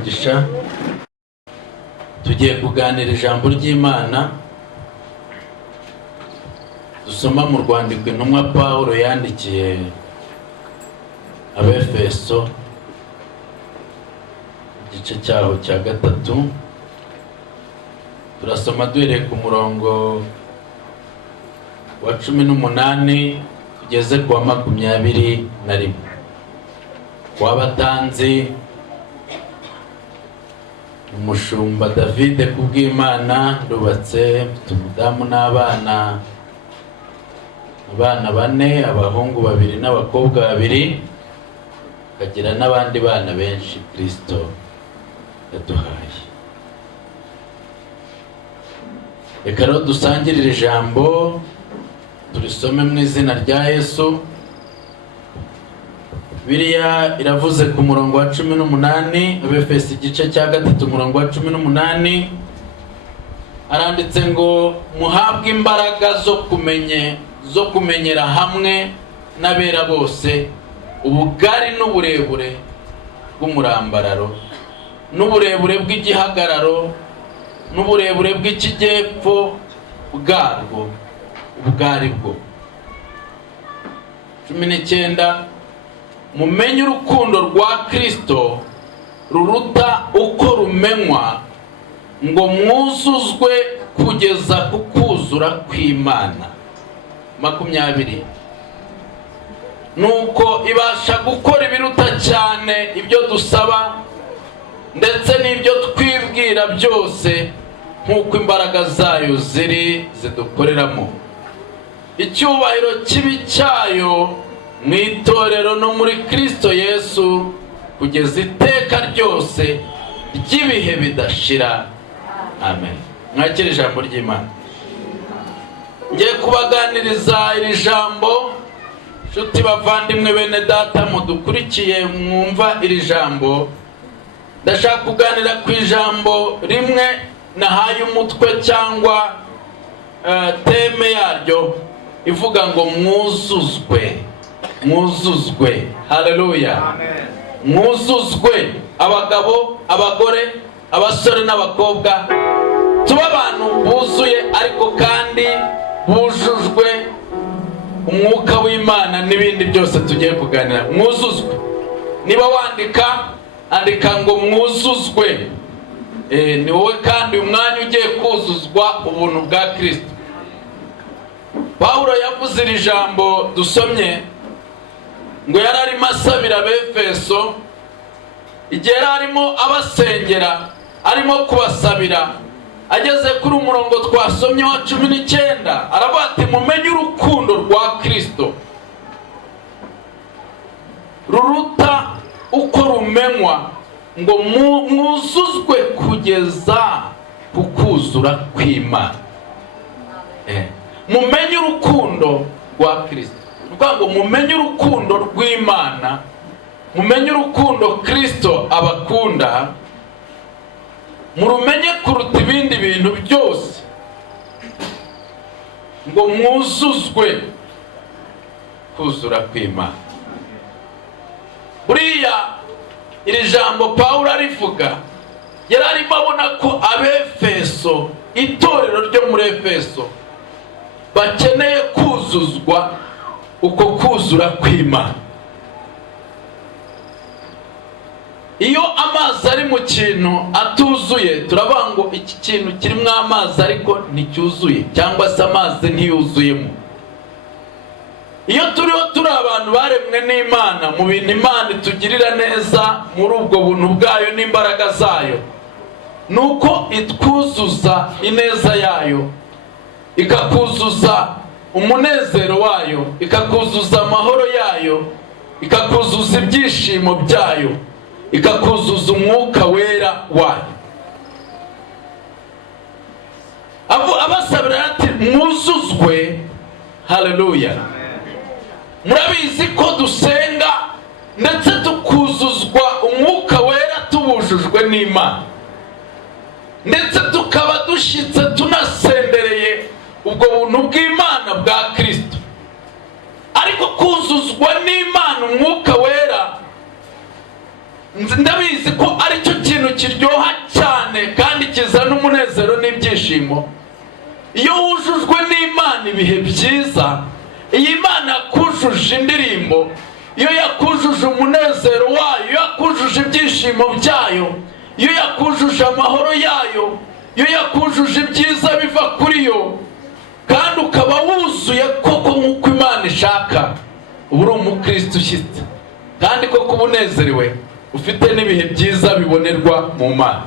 umugisha. Tugiye kuganira ijambo ry'Imana dusoma mu rwandiko intumwa Pawulo yandikiye Abefeso igice cyaho cya 3. Turasoma duhereye ku murongo wa 18 tugeze ku wa 21. Wabatanzi umushumba David kubw'Imana, ndubatse mfite umudamu n'abana 4, abahungu 2 n'abakobwa 2, kagira n'abandi bana benshi Kristo yaduhaye. Reka rero dusangirire ijambo, turisome mu izina rya Yesu. Bibiliya iravuze ku murongo wa 18, Abefeso igice cya 3 umurongo wa 18, aranditse ngo muhabwe imbaraga zo kumenyera hamwe n'abera bose ubugari n'uburebure bw'umurambararo n'uburebure bw'igihagararo n'uburebure bw'ikijyepfo bwarwo ubwari bwo. 19, mumenye urukundo rwa Kristo ruruta uko rumenywa, ngo mwuzuzwe kugeza ku kuzura kw'Imana. 20, nuko ibasha gukora ibiruta cyane ibyo dusaba ndetse n'ibyo twibwira byose, nk'uko imbaraga zayo zidukoreramo. Icyubahiro kibi cyayo mu itorero no muri Kristo Yesu kugeza iteka ryose ry'ibihe bidashira. Amen. Mwakire ijambo ry'Imana. Ngiye kubaganiriza iri jambo, nshuti bavandimwe bene data mudukurikiye mwumva iri jambo. Ndashaka kuganira ku ijambo rimwe nahaye umutwe cyangwa teme yaryo ivuga ngo mwuzuzwe. Haleluya. Amen. Mwuzuzwe, abagabo, abagore, abasore n'abakobwa, tuba abantu buzuye ariko kandi bujujwe umwuka w'Imana n'ibindi byose tugiye kuganira. Mwuzuzwe. Niba andika ngo mwuzuzwe. Ni wowe kandi umwanya ugiye kuzuzwa ubuntu bwa Kristo. Pawulo yavuze iri jambo dusomye ngo yari arimo asabira Abefeso, igihe yari arimo abasengera, arimo kubasabira. Ageze kuri umurongo twasomye wa 19, aravuga ati mumenye urukundo rwa Kristo ruruta uko rumenywa, ngo mwuzuzwe kugeza ku kuzura kw'Imana. Mumenye urukundo rwa Kristo. Nukuvuga ngo mumenye urukundo rw'Imana, mumenye urukundo Kristo abakunda, murumenye kuruta ibindi bintu byose, ngo mwuzuzwe kuzura kw'Imana. Buriya iri jambo Pawulo arivuga, yari arimo abona ko Abefeso, itorero ryo muri Efeso, bakeneye kuzuzwa uko kuzura kw'Imana. Iyo amazi ari mu kintu atuzuye, turavuga ngo iki kintu kirimo amazi ariko nticyuzuye, cyangwa se amazi ntiyuzuyemo. Iyo turi abantu baremwe n'Imana, mu bintu Imana itugirira neza muri ubwo buntu bwayo n'imbaraga zayo, nuko itwuzuza ineza yayo, ikakuzuza umunezero wayo, ikakuzuza amahoro yayo, ikakuzuza ibyishimo byayo, ikakuzuza umwuka wera wayo. Abasabira ati mwuzuzwe. Haleluya. Murabizi ko dusenga ndetse tukuzuzwa umwuka wera tubujujwe n'Imana, ndetse tukaba dushyitse tunasendereye ubwo buntu bw'Imana bwa Kristo. Ariko kuzuzwa n'Imana umwuka wera, ndabizi ko ari cyo kintu kiryoha cyane kandi kizana umunezero n'ibyishimo iyo wujujwe n'Imana ibihe byiza. Iyi Mana yakujuje indirimbo, iyo yakujuje umunezero wayo, iyo yakujuje ibyishimo byayo, iyo yakujuje amahoro yayo, iyo yakujuje ibyiza biva kuri yo, kandi ukaba wuzuye koko nk'uko Imana ishaka, uba uri umukristo ushyitse kandi koko ubunezerewe, ufite n'ibihe byiza bibonerwa mu Mana.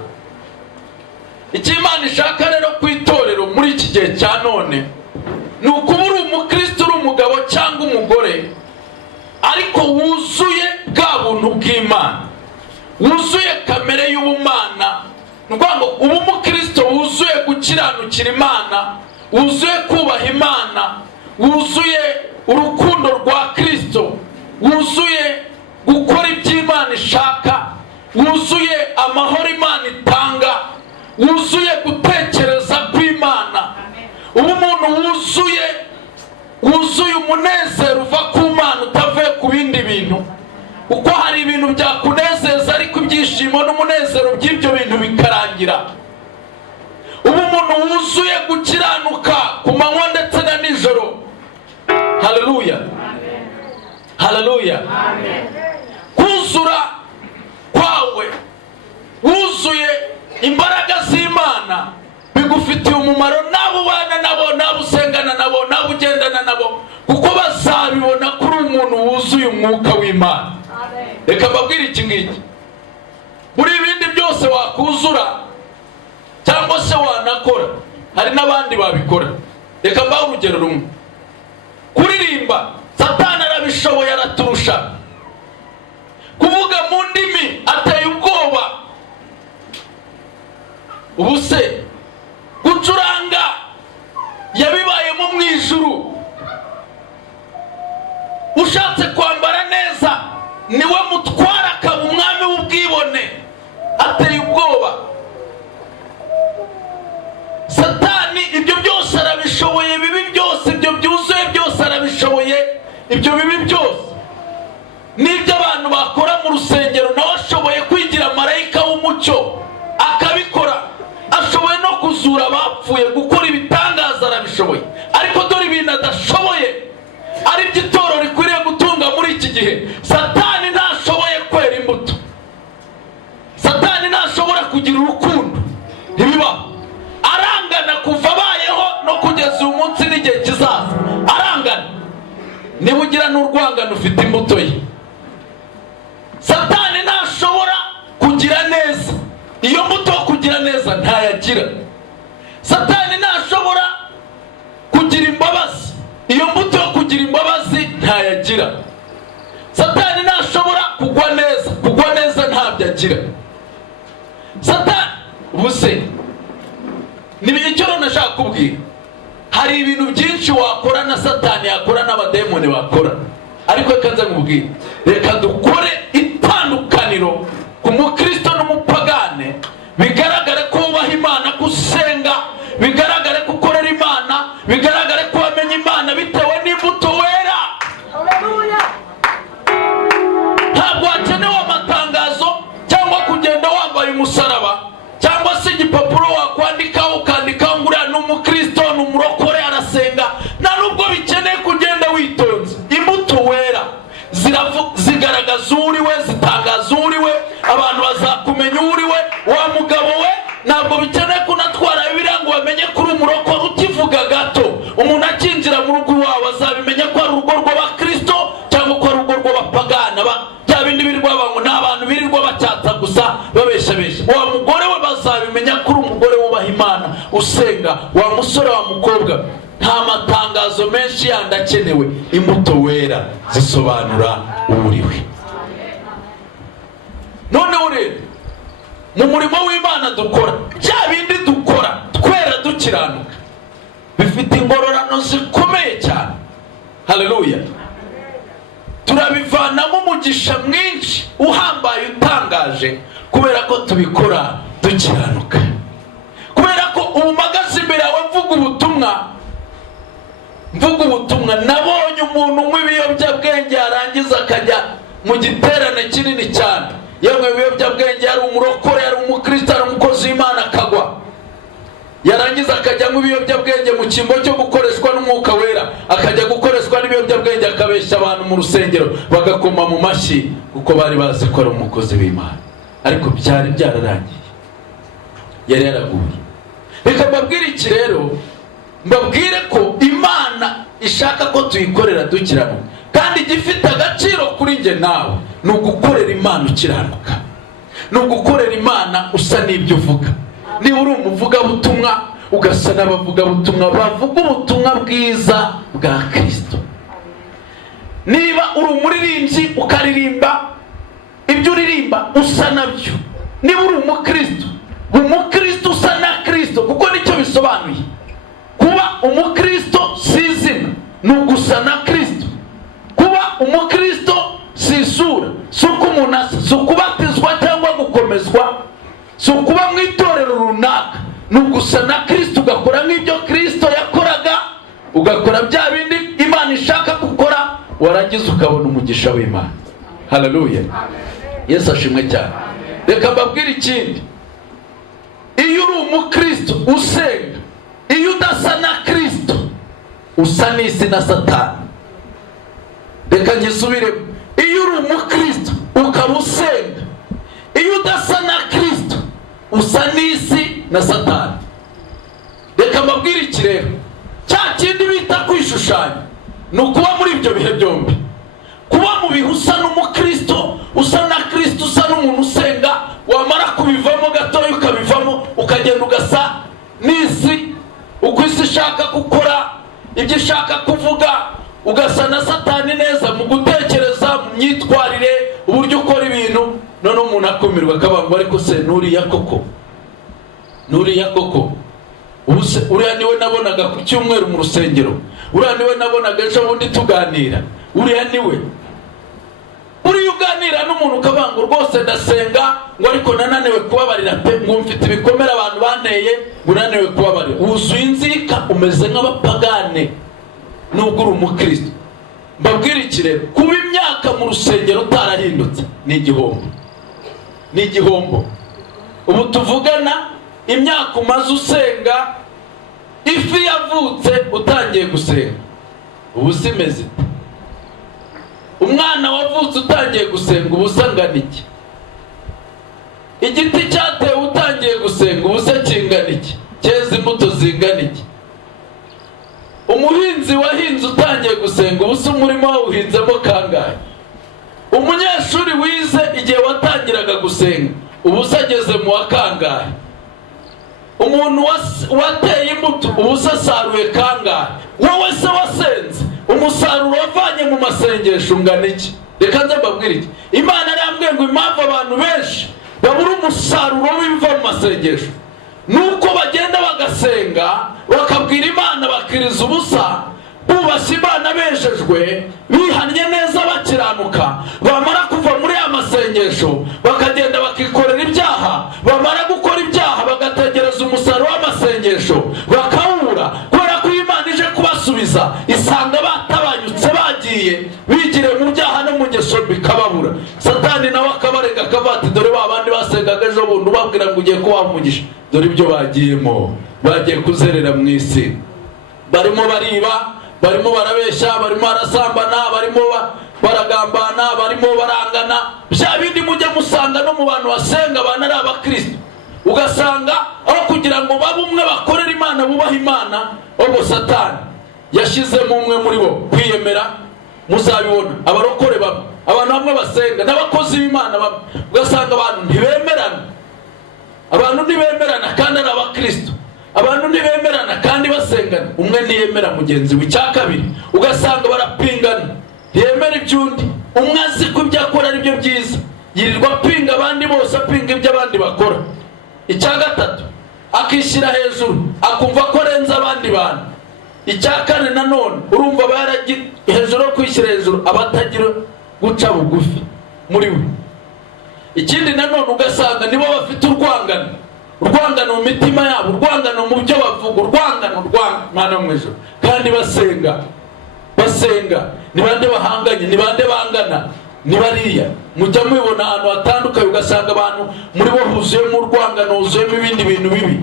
Icyo Imana ishaka rero ku itorero muri iki gihe cya none ni ukuba uri umukristo, uri umugabo cyangwa umugore, ariko wuzuye bwa buntu bw'Imana, wuzuye kamere y'ubumana. Ni ukuvuga ngo uba umukristo wuzuye gukiranukira Imana, wuzuye kubaha Imana, wuzuye urukundo rwa Kristo, wuzuye gukora ibyo Imana ishaka, wuzuye amahoro Imana itanga, wuzuye gutekereza kw'Imana. Ubu umuntu wuzuye umunezero uva ku Mana utavuye ku bindi bintu, kuko hari ibintu byakunezeza ariko ibyishimo n'umunezero by'ibyo bintu bikarangira. Ubu umuntu wuzuye gukiranuka ku manywa ndetse na nijoro. Haleluya, haleluya. Kuzura kwawe wuzuye imbaraga z'Imana bigufitiye umumaro, nabo ubana nabo, nabo usengana nabo, nabo ugendana nabo, kuko bazabibona kuri umuntu wuzuye umwuka w'Imana. Reka mbabwire iki ngiki, buri ibindi byose wakuzura cyangwa se wanakora, hari n'abandi babikora. Reka mbahe urugero rumwe. Kuririmba Satani arabishoboye, araturusha. Kuvuga mu ndimi ateye ubwoba. Ubu se gucuranga yabibayemo mu ijuru. Ushatse kwambara neza niwe mutwara, akaba umwami w'ubwibone, ateye ubwoba. Satani ibyo byose arabishoboye, bibi byose, ibyo byuzuye byose arabishoboye. Ibyo bibi byose n'ibyo abantu bakora mu rusengero, nawe ashoboye kwigira marayika w'umucyo akabikora. Ashoboye no kuzura abapfuye, gukora ibitangaza arabishoboye. Ariko dore ibintu adashoboye, ari byo itorero rikwiriye gutunga muri iki gihe. Satani ntashoboye kwera imbuto, Satani ntashobora kugira urukundo, ntibibaho. Arangana kuva abayeho no kugeza uyu munsi n'igihe kizaza, arangana. Niba ugira n'urwangano ufite imbuto ye. Satani ntashobora kugira neza, iyo mbuto yo kugira neza ntayagira. Satani ntashobora kugira imbabazi, iyo mbuto yo kugira imbabazi ntayagira. Satani ntashobora kugwa neza ntabyo agira. Satani ubuse ni icyo nashaka kubwira. Hari ibintu byinshi wakora na Satani yakora, n'abademoni bakora, ariko reka nze nkubwire, reka dukore itandukaniro ku mukristo n'umupagane. Bigaragare ko wubaha Imana, gusenga, bigaragare ko ukorera Imana, bigaragare ko wamenye Imana bitewe n'imbuto wera. Ntabwo hakenewe amatangazo cyangwa kugenda wambaye umusaraba cyangwa se igipapuro wakwandikaho ukandikaho ngo uriya ni umukristo, ni umurokore, arasenga. Nta nubwo bikeneye kugenda witonze. Imbuto wera zigaragaza uriwe, zitangaza uriwe, abantu bazakumenya uriwe. Wa mugabo we, ntabwo bikeneye kunatwara Bibiliya ngo bamenye kuri umurokore. Ukivuga gato, umuntu akinjira mu rugo iwawe azabimenya ko ari urugo rw'abakristo cyangwa ko ari urugo rw'abapagana. Bya bindi birirwa ngo ni abantu birirwa bacyatsa gusa babeshabesha. Wa mugore we bazabimenya kuri umugore wubaha Imana, usenga. Wa musore, wa mukobwa, nta matangazo menshi yandi akenewe. Imbuto wera zisobanura uriwe. Noneho rero mu murimo w'Imana dukora, bya bindi dukora twera dukiranuka, bifite ingororano zikomeye cyane. Haleluya. Turabivanamo umugisha mwinshi uhambaye utangaje, kubera ko tubikora dukiranuka. Kubera ko ubu mpagaze imbere yawe mvuga ubutumwa, nabonye umuntu unywa ibiyobyabwenge yarangiza akajya mu giterane kinini cyane. Yemwe ibiyobyabwenge, yari umurokore, yari umukristo, yarangiza akajya mu biyobyabwenge mu cyimbo cyo gukoreshwa n'umwuka wera, akajya gukoreshwa n'ibiyobyabwenge akabeshya abantu mu rusengero bagakoma mu mashyi kuko bari bazi ko ari umukozi w'Imana, ariko byari byararangiye, yari yaraguye. Reka mbabwire iki rero, mbabwire ko Imana ishaka ko tuyikorera dukiranuka, kandi igifite agaciro kuri njye nawe ni ugukorera Imana ukiranuka, ni ugukorera Imana usa n'ibyo uvuga. Niba uri umuvugabutumwa ugasa n'abavugabutumwa bavuga ubutumwa bwiza bwa Kristo, niba uri umuririmbyi ukaririmba ibyo uririmba usa nabyo, niba uri umukristo umukristo usa na Kristo, kuko nicyo bisobanuye. Kuba umukristo si izina, ni ugusa na Kristo. Kuba umukristo si isura, si uko umuntu asa, si ukubatizwa cyangwa gukomezwa, si ukuba mu itorero runaka, ni ugusa na Kristo, ugakora nk'ibyo Kristo yakoraga, ugakora bya bindi Imana ishaka gukora, warangiza ukabona umugisha w'Imana. Haleluya, Yesu ashimwe cyane. Reka mbabwire ikindi, iyo uri umukristo usenga, iyo udasa na Kristo usa n'isi na Satani. Reka nyisubiremo, iyo uri umukristo ukaba usenga, iyo udasa na Kristo usa n'isi na Satani. Reka mbabwire iki rero, cya kindi bita kwishushanya ni ukuba muri ibyo bihe byombi. Kuba mu bihe usa n'umukristo, usa na Kristo, usa n'umuntu usenga, wamara kubivamo gatoya ukabivamo ukagenda ugasa n'isi, uko isi ishaka gukora, ibyo ishaka kuvuga, ugasa na Satani neza mu gutekereza, mu myitwarire, uburyo ukora ibintu. None umuntu akumirwa akavuga ariko se nuriya koko, nuriya koko, ubuse uriya niwe nabonaga ku cyumweru mu rusengero, uriya niwe nabonaga ejo bundi tuganira, uriya niwe. Uriya uganira n'umuntu ukavuga ngo rwose ndasenga, ngo ariko nananiwe kubabarira pe, ngo mfite ibikomere abantu banteye, ngo nananiwe kubabarira. Wuzuye inzika, umeze nk'abapagane nubwo uri umukristo. Mbabwire iki rero, kuba imyaka mu rusengero utarahindutse ni igihombo, ni igihombo. Ubu tuvugana imyaka umaze usenga, ifi yavutse utangiye gusenga, ubu simeze. Umwana wavutse utangiye gusenga, ubu usangana iki? Igiti cyatewe utangiye gusenga, ubu se kingana iki? Cyeze imbuto zingana iki? Umuhinzi wahinze utangiye gusenga, ubu se umurimo wawuhinzemo kangahe? Umunyeshuri wize igihe watangiraga gusenga, ubu se ageze mu wa kangahe? Umuntu wateye imbuto, ubu se asaruye kangahe? Wowe se wasenze, umusaruro wavanye mu masengesho ungana iki? Reka nze mbabwire iki, Imana yarambwiye ngo impamvu abantu benshi babura umusaruro w'ibiva mu masengesho nuko bagenda bagasenga, bakabwira Imana, bakiriza ubusa, bubashye Imana bejejwe, bihannye neza bakiranuka, bamara kuva muri ya masengesho bakagenda bakikorera ibyaha, bamara gukora ibyaha bagategereza umusaruro w'amasengesho bakawura, kubera ko Imana ije kubasubiza isanga batabanyutse, bagiye bigire mu byaha no mu ngeso bikababura. Satani nawe akabarega akavuga ati dore ba bandi basengaga ejo bundi ubabwira ngo ugiye kubaha umugisha, dore ibyo bagiyemo, bagiye kuzerera mu isi, barimo bariba, barimo barabeshya, barimo barasambana, barimo baragambana, barimo barangana, bya bindi mujya musanga no mu bantu basenga abantu ari abakristo. Ugasanga aho kugira ngo babe umwe bakorera Imana, bubaha Imana, ahubwo Satani yashizemo umwe muri bo kwiyemera. Muzabibona abarokore bamwe, abantu bamwe basenga n'abakozi b'Imana bamwe, ugasanga abantu ntibemerana, abantu ntibemerana kandi ari abakristo, abantu ntibemerana kandi basengana, umwe ntiyemera mugenzi we. Icya kabiri, ugasanga barapingana, ntiyemera iby'undi, umwe azi ko ibyo akora ari byo byiza, yirirwa apinga abandi bose, apinga ibyo abandi bakora. Icya gatatu, akishyira hejuru, akumva ko arenze abandi bantu. Icya kane nanone, urumva baragira hejuru yo kwishyira hejuru, abatagira guca bugufi muri we. Ikindi nanone ugasanga nibo bafite urwangano mu mitima yabo, urwangano mu byo bavuga, urwangano Mana mu ijuru, kandi basenga ni bande bahanganye, ni bande bangana, ni bariya. Mujya mubibona ahantu hatandukanye, ugasanga abantu muri bo huzuyemo urwangano, huzuyemo ibindi bintu bibi.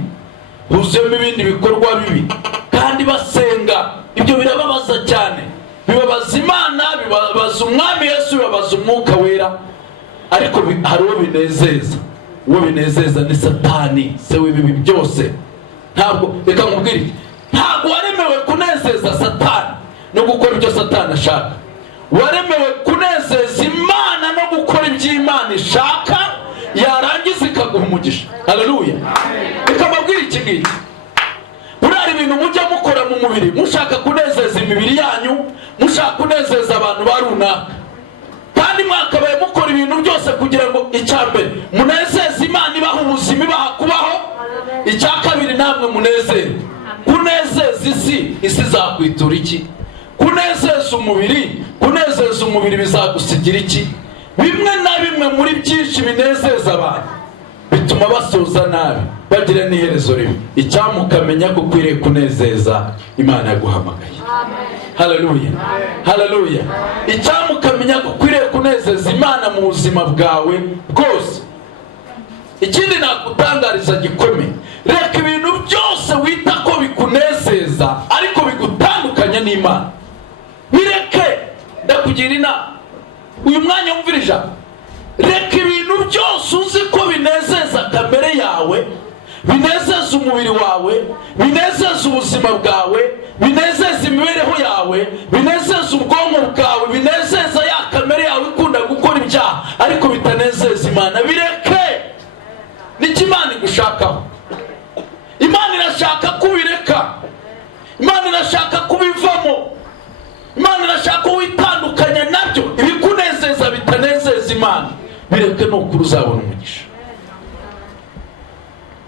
huzuyemo ibindi bikorwa bibi, kandi basenga. Ibyo birababaza cyane, bibabaza Imana, bibabaza Umwami Yesu, bibabaza Umwuka Wera. Ariko hari uwo binezeza. Uwo binezeza ni Satani, se w'ibibi byose. Ntabwo, reka nkubwire, ntabwo waremewe kunezeza Satani no gukora ibyo Satani ashaka. Waremewe kunezeza Imana no gukora ibyo Imana ishaka, yarangiza ikaguha umugisha. Haleluya. Reka mbabwire iki ngiki, burari ibintu mujya mukora mu mubiri mushaka kunezeza imibiri yanyu, mushaka kunezeza abantu ba runaka, kandi mwakabaye mukora ibintu byose kugira ngo icyambere munezeze Imana, ibaha ubuzima, ibaha kubaho. Icya kabiri, namwe munezere. Kunezeza isi izakwitura iki? Kunezeza umubiri bizagusigira iki? Bimwe na bimwe muri byinshi binezeza abantu bituma basoza nabi, bagira n'iherezo ribi. Icyamukamenya ko ukwiriye kunezeza Imana yaguhamagaye. Haleluya, haleluya. Icyamukamenya ko ukwiriye kunezeza Imana mu buzima bwawe bwose. Ikindi nakutangariza gikomeye, reka ibintu byose wita ko bikunezeza ariko bigutandukanya n'Imana bireke. Ndakugira inama uyu mwanya wumvirija, reka ibintu byose uzi ko binezeza kamere yawe, binezeza umubiri wawe, binezeza ubuzima bwawe, binezeza imibereho yawe, binezeza ubwonko bwawe, binezeza ya kamere yawe ikunda gukora ibyaha ariko bitanezeza Imana, bireke. Niki Imana igushakaho? Imana irashaka kubireka, Imana irashaka kubivamo, Imana irashaka witandukanya nabyo. Ibikunezeza bitanezeza Imana bireke, nukuri uzabona umugisha.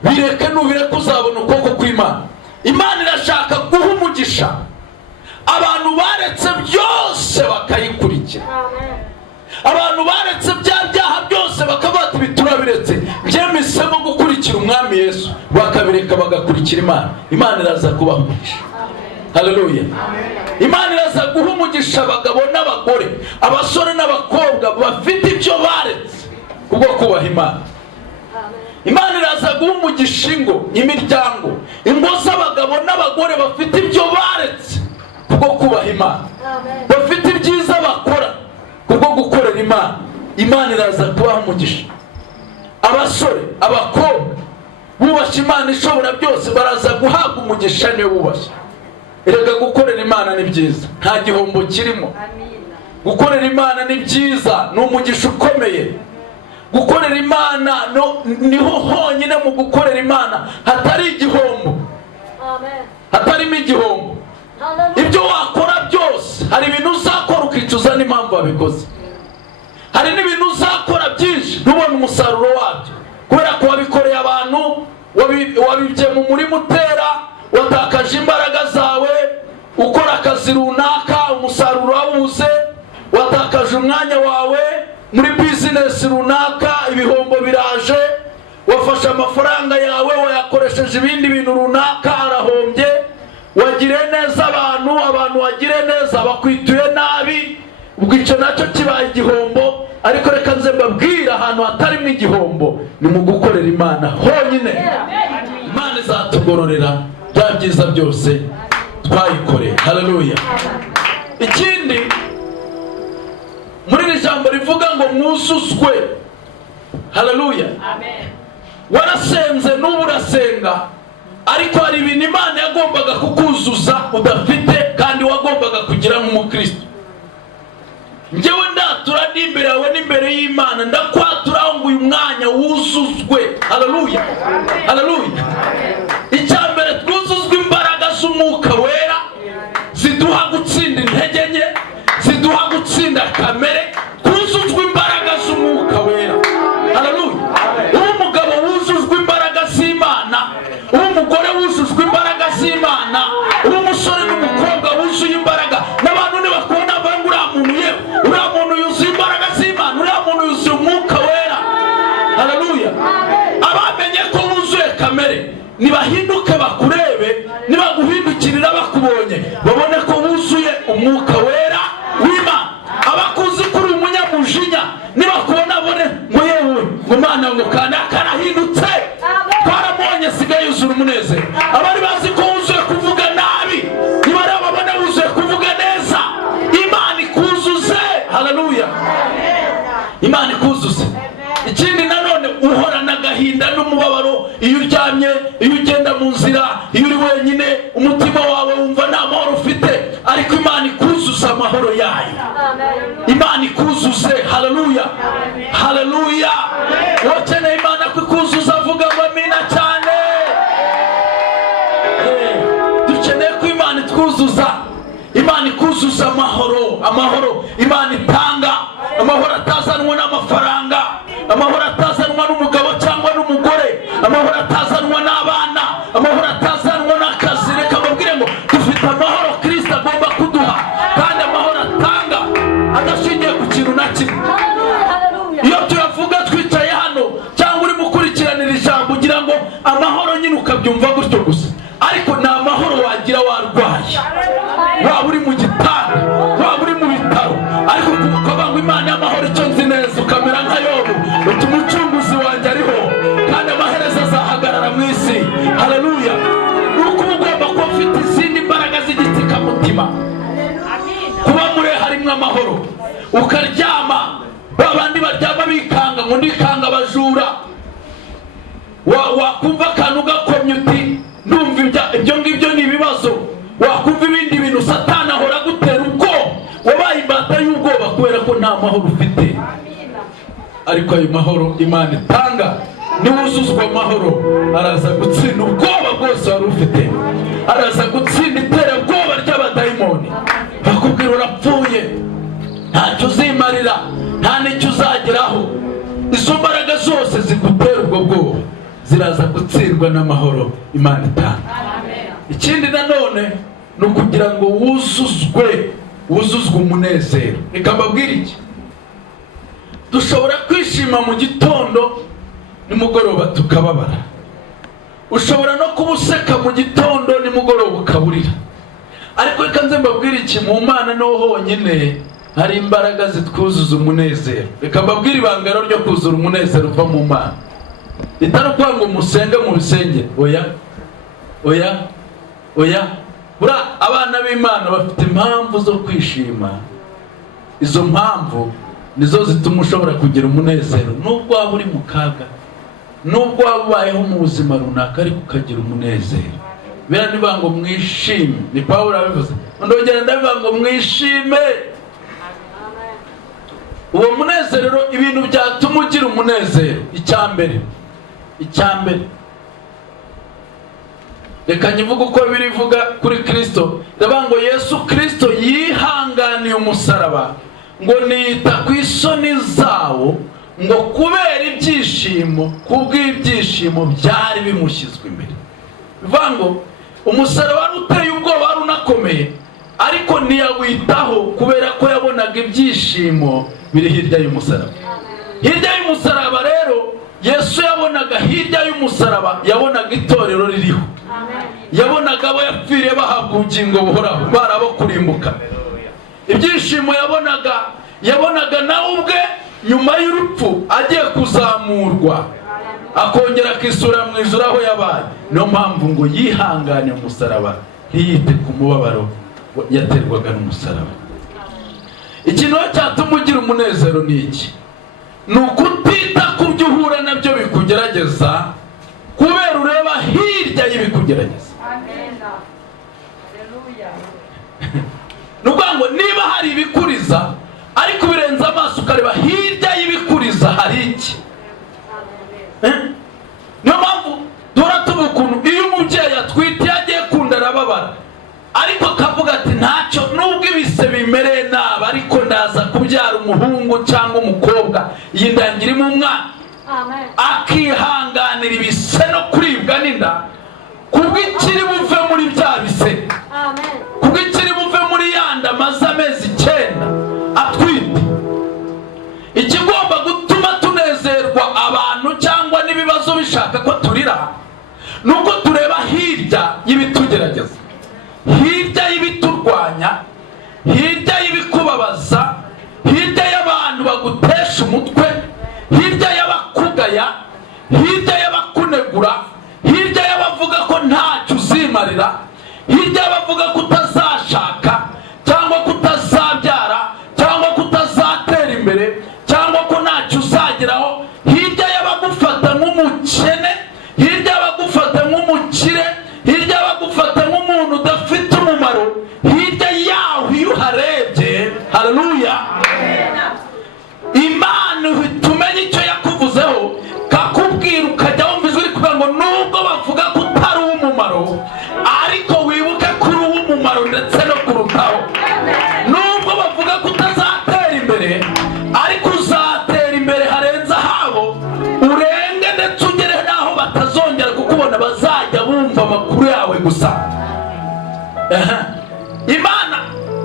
Bireke, nubireke uzabona ukuboko kw'Imana. Imana irashaka guha umugisha abantu baretse byose bakayikurikira, abantu baretse bya byaha byose bakabata biturabiretse, byemisemo gukurikira Umwami Yesu, bakabireka bagakurikira Imana. Imana iraza kubaha umugisha. Haleluya. Imana iraza guha umugisha abagabo n'abagore, abasore n'abakobwa bafite ibyo baretse kubwo kubaha Imana. Imana iraza guha umugisha ingo, imiryango, ingo z'abagabo n'abagore bafite ibyo baretse kubwo kubaha Imana, bafite ibyiza bakora kubwo gukorera Imana. Imana iraza kubaha umugisha. Abasore, abakobwa bubashye Imana ishobora byose baraza guhabwa umugisha niyo bubashye. Erega gukorera Imana ni byiza, nta gihombo kirimo. Gukorera Imana ni byiza, ni umugisha ukomeye. Gukorera Imana niho honyine mu gukorera Imana hatari igihombo, hatarimo igihombo. Ibyo wakora byose, hari ibintu uzakora ukicuza n'impamvu wabikoze. Hari n'ibintu uzakora byinshi ntubone umusaruro wabyo kubera ko wabikoreye abantu, wabibye mu murima utera, watakaje imbaraga zawe ukora akazi runaka, umusaruro wabuze, watakaje umwanya wawe muri business runaka, ibihombo biraje, wafashe amafaranga yawe wayakoresheje ibindi bintu runaka, arahombye. Wagire neza abantu wagire neza bakwituye nabi, ubwo icyo nacyo kibaye igihombo. Ariko reka nze mbabwira, ahantu hatarimo igihombo ni mu gukorera Imana honyine. Imana izatugororera bya byiza byose twayikoreye. Haleluya. Ikindi muri iri jambo rivuga ngo mwuzuzwe. Haleluya. Warasenze n'ubu urasenga, ariko hari ibintu Imana yagombaga kukuzuza udafite kandi wagombaga kugira nk'umukristo. Njyewe ndatura n'imbere yawe n'imbere y'Imana, ndakwatura ngo uyu mwanya wuzuzwe. Haleluya, haleluya. Icyambere, twuzuzwe imbaraga z'Umwuka Wera ziduha gutsinda intege nke, ziduha gutsinda kamere. Twuzuzwe imbaraga z'Umwuka Wera. Haleluya. Umugabo wuzuzwe imbaraga z'Imana, umugore wuzuzwe imbaraga z'Imana, umusore n'umukobwa wuzuye imbaraga. N'abantu nibakubona banga uriya muntu, yewe uriya muntu yuzuye imbaraga z'Imana, uriya muntu yuzuye Umwuka Wera. Haleluya. Abamenye ko wuzuye kamere nibahinduke bakurebe, nibaguhindukirira bakubonye babone ko wuzuye Umwuka Wera w'Imana. Abakuzi kuri Imana ikuzuze. Ikindi nanone, uhorana agahinda n'umubabaro iyo uryamye, iyo ugenda mu nzira, iyo uri wenyine, umutima wawe wumva nta mahoro ufite, ariko Imana ikuzuza amahoro yayo. Imana ikuzuze. Haleluya, haleluya. Ukeneye Imana kukuzuza avuga ngo amina cyane. Dukeneye ko Imana itwuzuza. Imana ikuzuza amahoro, amahoro Imana itanga, amahoro atazanwa n'amafaranga, amahoro atazanwa n'umugabo cyangwa n'umugore, amahoro atazanwa n'abana, amahoro atazanwa n'akazi. Reka mbabwire ngo dufite amahoro Kristo agomba kuduha, kandi amahoro atanga adashingiye ku kintu na kimwe. Iyo tuyavuga twicaye hano cyangwa uri mukurikiranira ijambo, ugira ngo amahoro nyine ukabyumva gutyo gusa, ariko ni amahoro wagira warwaye, waba uri mu gitanda, waba uri mu bitaro, ariko ukavuga ngo Imana y'amahoro icyo nzi neza, ukamera nka Yobu, uti umucunguzi wanjye ariho kandi amaherezo azahagarara mu isi. Haleluya. Nuko uba ugomba kuba ufite izindi mbaraga z'igitsikamutima. Kuba muri harimo amahoro, ukaryama, babandi baryama bikanga ngo ndikanga abajura, wakumva akantu gakomye uti ndumva ibyo ngibyo ni ibibazo, wakumva ibindi bintu, Satani ahora gutera ubwoba, wabaye imbata y'ubwoba kubera ko nta mahoro ufite. Ariko ayo mahoro Imana itanga, niwuzuzwa amahoro, araza gutsinda ubwoba bwose wari ufite, araza gutsinda iterabwoba ry'abadayimoni. Bakubwira urapfuye, ntacyo uzimarira, nta n'icyo uzageraho, izo mbaraga zose zigutera ubwo bwoba ziraza gutsindwa n'amahoro Imana itanga. Ikindi nanone ni ukugira ngo wuzuzwe umunezero. Reka mbabwire iki, dushobora kwishima mu gitondo, nimugoroba tukababara. Ushobora no kuba useka mu gitondo, nimugoroba ukaburira. Ariko reka nze mbabwire iki, mu Mana niho honyine hari imbaraga zitwuzuza umunezero. Reka mbabwire ibanga ryo kuzura umunezero uva mu Mana. Itari ukuvuga ngo musenge mu bisenge, oya oya oya. Bura abana b'Imana bafite impamvu zo kwishima. Izo mpamvu nizo zituma ushobora kugira umunezero, nubwo waba uri mu kaga, nubwo waba ubayeho mu buzima runaka, ariko ukagira umunezero. Bera niba ngo mwishime, ni Pawulo abivuze, ndongera ndabivuga ngo mwishime. Uwo munezero, ibintu byatuma ugira umunezero, icyambere reka nyivuga uko birivuga kuri Kristo. Ndavuga ngo Yesu Kristo yihanganiye umusaraba, ngo niyita ku isoni zawo, ngo kubera ibyishimo, kubw'ibyishimo byari bimushyizwe imbere. Bivuga ngo umusaraba wari uteye ubwoba, wari unakomeye, ariko ntiyawitaho kubera ko yabonaga ibyishimo biri hirya y'umusaraba. Hirya y'umusaraba rero, Yesu yabonaga hirya y'umusaraba, yabonaga itorero ririho, yabonaga abo yapfiriye bahabwa ubugingo buhoraho, barabo kurimbuka. Ibyishimo yabonaga nawe ubwe nyuma y'urupfu agiye kuzamurwa, akongera akisura mu ijuru aho yabaye. Niyo mpamvu ngo yihangane umusaraba, ntiyite ku mubabaro yaterwaga n'umusaraba. Ikintu cyatuma ugira umunezero ni iki? Ni ukutita ku byo uhura nabyo bikugerageza, kubera ureba hirya y'ibikugerageza. Nukuvuga ngo niba hari ibikuriza, ariko birenze amaso ukareba hirya y'ibikuriza hari iki? Niyo mpamvu duhora tuvuga ukuntu iyo umubyeyi atwite yagiye kunda arababara, ariko akavuga ati ntacyo, nubwo ibise bimereye nabi, ariko ndaza kubyara umuhungu cyangwa umukobwa, iyi ndangira irimo umwana. Akihanganira ibise no kuribwa n'inda, kubw'ikiri buve muri bya bise, kubw'ikiri buve muri yanda amaze amezi 9 atwite. Ikigomba gutuma tunezerwa abantu cyangwa n'ibibazo bishaka ko turira, nuko tureba hirya y'ibitugerageza, hirya y'ibiturwanya, hirya y'ibikubabaza, hirya y'abantu bagutesha umutwe, hirya y'abakugaya, hirya y'abakunegura, hirya y'abavuga ko ntacyo uzimarira, hirya y'abavuga ko utazashaka cyangwa ko utazabyara cyangwa ko utazatera imbere cyangwa ko nta ndetse no kurutaho. Nubwo bavuga ko utazatera imbere, ariko uzatera imbere harenze ahabo, urenge ndetse ugere n'aho batazongera kukubona, bazajya bumva amakuru yawe gusa.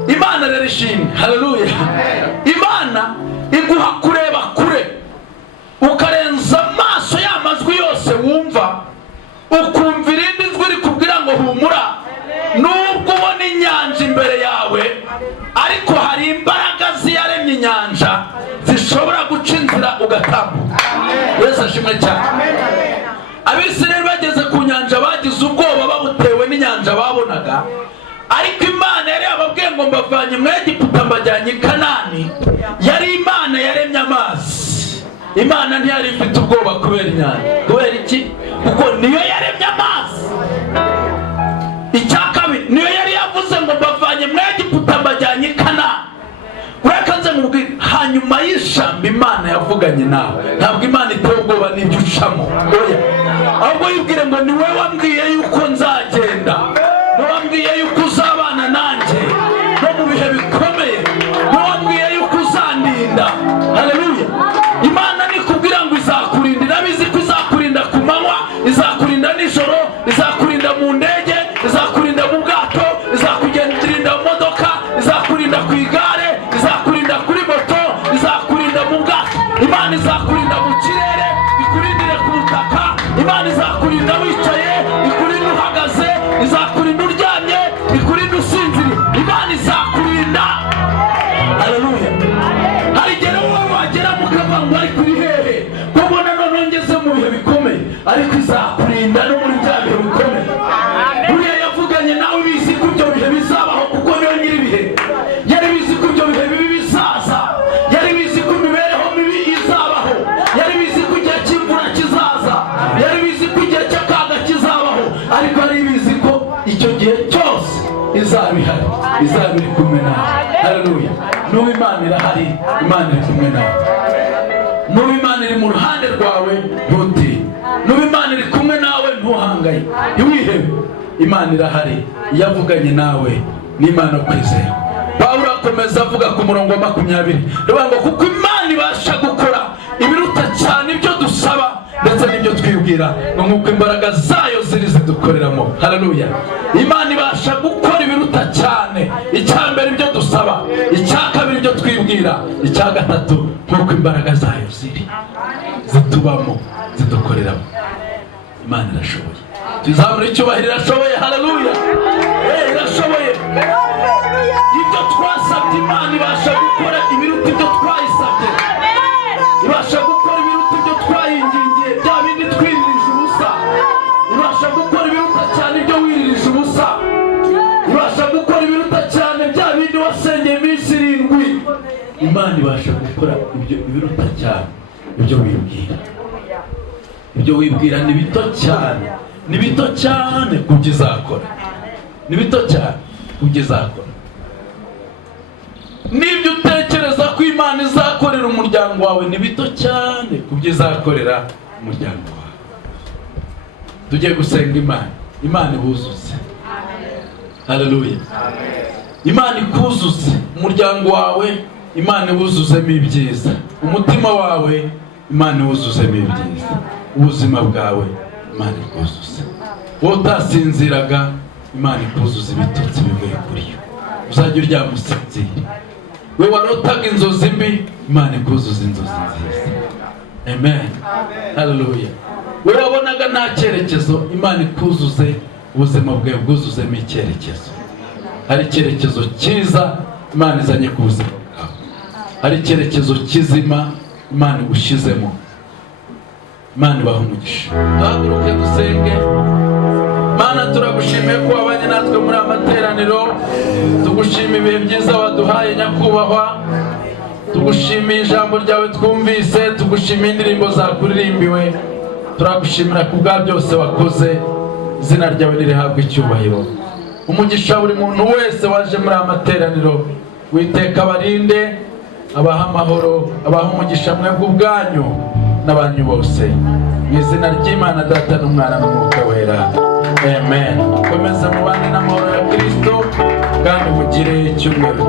Imana rero ishimwe. Haleluya. Imana iguha kureba kure, ukarenza amaso y'amajwi yose wumva, ukumva irindi jwi rikubwira ngo humura. Nubwo ubona inyanja imbere yawe, ariko hari imbaraga ziyaremye inyanja zishobora guca inzira ugatambuka. Yesu ashimwe cyane. Abisirayeli bageze ku nyanja bagize ubwoba babutewe n'inyanja babonaga, ariko Imana yari yababwiye ngo mbavanye mu Egiputa mbajyanye i Kanani. Yari Imana yaremye amazi. Imana ntiyari ifite ubwoba kubera inyanja. Kubera iki? Kuko niyo yaremye amazi. Icya kabiri, niyo yari yavuze ngo mbavanye mu Egiputa mbajyanye i Kanani. Ureka nze mubwire, hanyuma y'ishyamba Imana yavuganye nawe. Ntabwo Imana iteye ubwoba n'ibyo ucamo, oya. Ahubwo yibwire ngo ni wowe wambwiye yuko nzagenda, wambwiye yuko uzabana nanjye no mu bihe bikomeye, wambwiye yuko uzandinda. Haleluya. Imana nikubwira ngo izakurinda, irabizi ko izakurinda ku manywa, izakurinda nijoro, izakurinda mu ndege, izakurinda mu bwato, izakurinda mu modoka, izakurinda ku igare, izakurinda kuri moto, izakurinda mu bwato. Imana izakurinda mu kirere, ikurindire ku butaka. Imana izakurinda wicaye, ikurinda uhagaze, izakurinda uryamye, ikurinda usinziriye. Imana izakurinda. Haleluya. Hari igihe wowe wagera mukava ngo ari kuri hehe, ko mbona none ngeze mu bihe bikomeye, ariko izakurinda no muri bya bihe bikomeye. Buriya yavuganye nawe bizi ko ibyo bihe bizabaho, kuko niyo nyir'ibihe. Yari bizi ko ibyo bihe bibi bizaza, yari bizi ko imibereho mibi izabaho, yari bizi ko igihe cy'imvura kizaza, yari bizi ko igihe cy'akaga kizabaho, ariko yari bizi ko icyo gihe cyose izaba ihari, izaba iri kumwe nawe. Haleluya. N'ubu Imana irahari, Imana iri kumwe nawe. N'ubu Imana iri mu ruhande rwawe, ntutinye. N'ubu Imana iri kumwe nawe, ntuhangaye, ntiwihebe. Imana irahari, yavuganye nawe, ni Imana kwizera. Pawulo akomeza avuga ku murongo wa 20, ndavuga ngo kuko Imana ibasha gukora ibiruta cyane ibyo dusaba ndetse n'ibyo twibwira, ngo nk'uko imbaraga zayo ziri zidukoreramo. Haleluya. Imana ibasha gukora ibiruta cyane, icya mbere ibyo dusaba, icya kabiri ibyo twibwira, icya gatatu nk'uko imbaraga zayo ziri zitubamo, zidukoreramo. Imana irashoboye. Tuzamura icyubahiro, irashoboye. Haleluya. Irashoboye. Ibyo twasabye Imana ibasha gukora ibiruta ibyo twayisabye. Ibasha gukora ibiruta ibyo twayingingiye, bya bindi twiririje ubusa. Ibasha gukora ibiruta cyane ibyo wiririje ubusa. Ibasha gukora ibiruta cyane bya bindi wasengeye iminsi 7. Imana ibasha gukora ibyo ibiruta cyane ibyo wibwira. Ibyo wibwira ni bito cyane, ni bito cyane kubyo izakora, ni bito cyane kubyo izakora. N'ibyo utekereza ko Imana izakorera umuryango wawe ni bito cyane kubyo izakorera umuryango wawe. Tujye gusenga Imana, Imana ibuzuze. Haleluya. Imana ikuzuze umuryango wawe, Imana ibuzuzemo ibyiza. Umutima wawe Imana iwuzuzemo ibyiza. Ubuzima bwawe Imana ikuzuze. Wowe utasinziraga, Imana ikuzuze ibitotsi bivuye kuri yo, uzajya uryama usinzira. We warotaga inzozi mbi, Imana ikuzuze inzozi nziza. Amen. Haleluya. We wabonaga nta cyerekezo, Imana ikuzuze ubuzima bwawe bwuzuzemo icyerekezo. Hari icyerekezo cyiza Imana izanye ku buzima bwawe, hari icyerekezo kizima Imana igushyizemo. Imana ibahe umugisha. Duhaguruke dusenge. Mana, turagushimiye ko wabanye natwe muri amateraniro. Tugushimiye ibihe byiza waduhaye nyakubahwa. Tugushimiye ijambo ryawe twumvise, tugushimiye indirimbo zakuririmbiwe. Turagushimira ku bwa byose wakoze. Izina ryawe nirihabwe icyubahiro. Umugisha buri muntu wese waje muri amateraniro, Uwiteka abarinde, abaha amahoro, abaha umugisha mwebwe ubwanyu n'abanyu bose, mu izina ry'Imana Data n'Umwana n'Umwuka Wera. Amen. Komeza mubane n'amahoro ya Kristo kandi mugire icyumweru